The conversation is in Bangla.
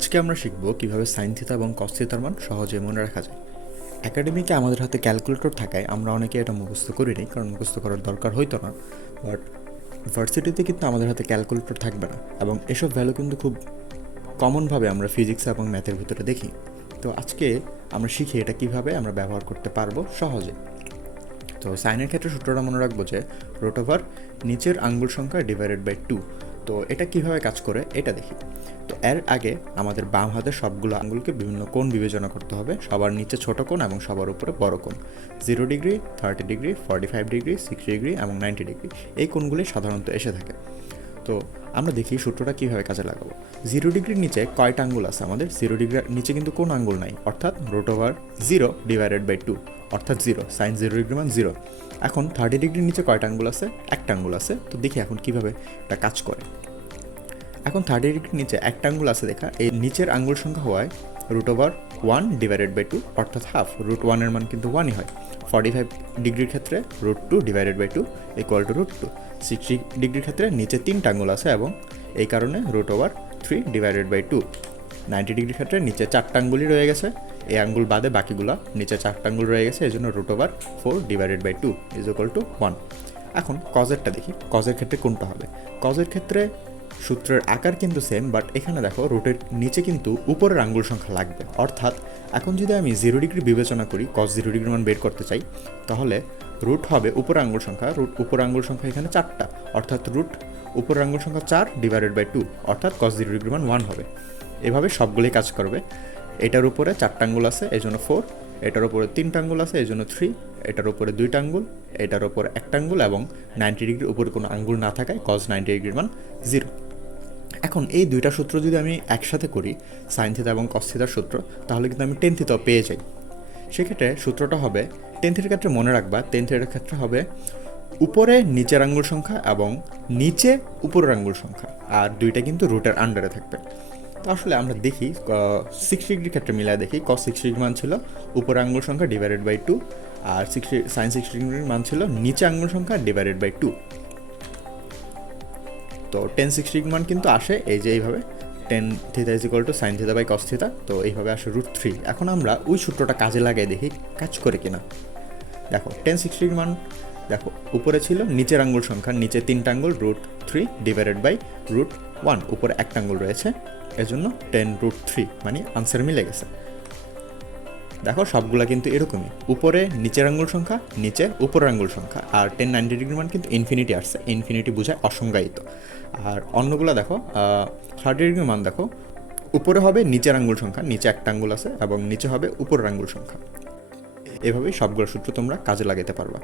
আজকে আমরা শিখব কিভাবে সাইন থিটা এবং কস থিটার মান সহজে মনে রাখা যায়। একাডেমিকে আমাদের হাতে ক্যালকুলেটর থাকায় আমরা অনেকে এটা মুখস্থ করিনি, কারণ মুখস্থ করার দরকার হইতো না। বাট ভার্সিটিতে কিন্তু আমাদের হাতে ক্যালকুলেটর থাকবে না, এবং এসব ভ্যালু কিন্তু খুব কমনভাবে আমরা ফিজিক্স এবং ম্যাথের ভিতরে দেখি। তো আজকে আমরা শিখি এটা কিভাবে আমরা ব্যবহার করতে পারবো সহজে। তো সাইনের ক্ষেত্রে সূত্রটা মনে রাখবো যে রুট ওভার নিচের আঙ্গুল সংখ্যা ডিভাইডেড বাই 2। তো এটা কিভাবে কাজ করে এটা দেখি। তো এর আগে আমাদের বাম হাতের সবগুলো আঙ্গুলকে বিভিন্ন কোণ বিবেচনা করতে হবে। সবার নিচে ছোট কোণ এবং সবার উপরে বড় কোণ। 0 ডিগ্রি, 30 ডিগ্রি, 45 ডিগ্রি, 60 ডিগ্রি এবং 90 ডিগ্রি, এই কোণগুলি সাধারণত এসে থাকে। তো আমরা দেখি সূত্রটা কীভাবে কাজে লাগাবো। 0 ডিগ্রির নিচে কয়টা আঙ্গুল আছে আমাদের? 0 ডিগ্রির নিচে কিন্তু কোন আঙ্গুল নাই, অর্থাৎ রুট ওভার 0 ডিভাইডেড বাই 2, অর্থাৎ 0, সাইন 0 ডিগ্রি মান 0। এখন 30 ডিগ্রির নিচে কয়টা আঙ্গুল আছে? একটা আঙ্গুল আছে। তো দেখি এখন কীভাবে এটা কাজ করে। এখন 30 ডিগ্রির নিচে একটা আঙ্গুল আছে দেখা, এই নিচের আঙ্গুল সংখ্যা হওয়ায় রুট ওভার 1 ডিভাইডেড বাই 2, অর্থাৎ হাফ। রুট 1-এর মান কিন্তু 1ই হয়। 45 ডিগ্রির ক্ষেত্রে root 2 divided by 2 equal to root 2। 60 ডিগ্রির ক্ষেত্রে নিচে 3টা আঙ্গুল আছে এবং এই কারণে রুট ওভার 3 ডিভাইডেড বাই 2। 90 ডিগ্রির ক্ষেত্রে নিচে 4টা আঙ্গুলই রয়ে গেছে, এই আঙ্গুল বাদে বাকিগুলো নিচে 4টা আঙ্গুল রয়ে গেছে, এই জন্য root over 4 divided by 2 is equal to 1। এখন কজেরটা দেখি, কজের ক্ষেত্রে কোনটা হবে। কজের ক্ষেত্রে সূত্রের আকার কিন্তু সেম, বাট এখানে দেখো রুটের নিচে কিন্তু উপরের আঙ্গুল সংখ্যা লাগবে। অর্থাৎ এখন যদি আমি 0 ডিগ্রি বিবেচনা করি, কস 0 ডিগ্রির মান বের করতে চাই, তাহলে রুট হবে উপরের আঙ্গুল সংখ্যা। রুট উপরের আঙ্গুল সংখ্যা এখানে 4টা, অর্থাৎ রুট উপরের আঙ্গুল সংখ্যা 4 ডিভাইডেড বাই 2, অর্থাৎ কস 0 ডিগ্রির মান 1 হবে। এভাবে সবগুলোই কাজ করবে। এটার উপরে 4টা আঙ্গুল আছে, এই জন্য 4, এটার উপরে 3টা আঙ্গুল আছে, এই জন্য 3, এটার উপরে 2টা আঙ্গুল, এটার উপরে একটা আঙ্গুল এবং 90 ডিগ্রির উপরে কোনো আঙ্গুল না থাকায় কস 90 ডিগ্রির মান 0। এখন এই দুইটা সূত্র যদি আমি একসাথে করি, সাইন থিটা এবং কস থিটার সূত্র, তাহলে কিন্তু আমি টেন থিটাও পেয়ে যাই। সেক্ষেত্রে সূত্রটা হবে, টেন থিটার ক্ষেত্রে মনে রাখবা, টেন থিটার ক্ষেত্রে হবে উপরে নিচের আঙ্গুল সংখ্যা এবং নিচে উপরের আঙ্গুল সংখ্যা, আর দুইটা কিন্তু রুটের আন্ডারে থাকবে। তো আসলে আমরা দেখি 60 ডিগ্রির ক্ষেত্রে মিলায় দেখি। কস 60 ডিগ্রির মান ছিল উপরের আঙ্গুল সংখ্যা ডিভাইডেড বাই 2, আর সাইন 60 ডিগ্রির মান ছিল নিচে আঙ্গুল সংখ্যা ডিভাইডেড বাই 2। তো টেন 60 ডিগ্রি মান কিন্তু আসে এই যে এইভাবে, tan theta is equal to sine theta by cos theta. তো এইভাবে আসে রুট 3। এখন আমরা ওই সূত্রটা কাজে লাগাই দেখি কাজ করে কিনা। দেখো টেন 60 ডিগ্রি মান, দেখো উপরে ছিল নিচের আঙ্গুল সংখ্যা, নিচে 3টা আঙ্গুল, রুট 3 ডিভাইডেড বাই রুট 1, উপরে একটা আঙ্গুল রয়েছে, এজন্য 10 রুট 3, মানে আনসার মিলে গেছে। দেখো সবগুলা কিন্তু এরকমই, উপরে নিচের আঙ্গুল সংখ্যা, নিচে উপরের আঙ্গুল সংখ্যা। আর 1090 ডিগ্রি মান কিন্তু ইনফিনিটি আসছে, ইনফিনিটি বোঝায় অসংজ্ঞায়িত। আর অন্যগুলো দেখো 30 ডিগ্রি মান দেখো উপরে হবে নিচের আঙ্গুল সংখ্যা, নিচে একটা আঙ্গুল আছে, এবং নিচে হবে উপরের আঙ্গুল সংখ্যা। এভাবেই সবগুলো সূত্র তোমরা কাজে লাগাতে পারবা।